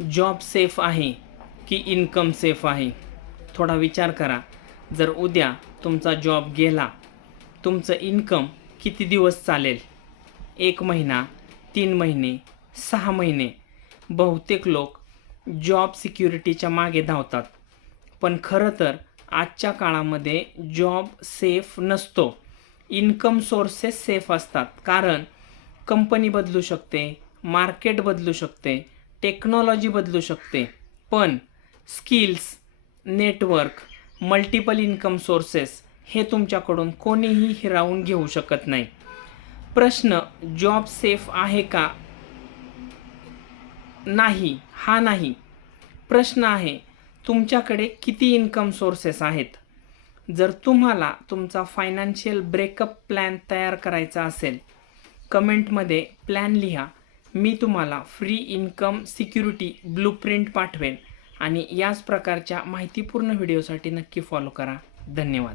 Job safe आहे की income safe आहे? थोडा विचार करा. जर उद्या तुमचा जॉब गेला, तुमचं इन्कम किती दिवस चालेल? 1 महिना, 3 महिने, 6 महिने. बहुतेक लोक जॉब सिक्युरिटीच्या मागे धावतात. पण खरं तर आजच्या काळामध्ये जॉब सेफ नसतो. इन्कम सोर्सेस सेफ असतात. कारण कंपनी बदलू शकते, मार्केट बदलू शकते, टेक्नॉलॉजी बदलू शकते. पण skills, network, multiple income sources हे तुमच्याकडून कोणीही हिरावून घेऊ शकत नाही. प्रश्न जॉब सेफ आहे का नाही हा नाही. प्रश्न आहे तुमच्याकडे किती इन्कम सोर्सेस आहेत. जर तुम्हाला तुमचा फायनान्शियल ब्रेकअप प्लॅन तयार करायचा असेल, कमेंटमध्ये प्लॅन लिहा. मी तुम्हाला फ्री इन्कम सिक्युरिटी ब्लूप्रिंट पाठवेन. आणि याच प्रकारच्या माहितीपूर्ण व्हिडिओसाठी नक्की फॉलो करा. धन्यवाद.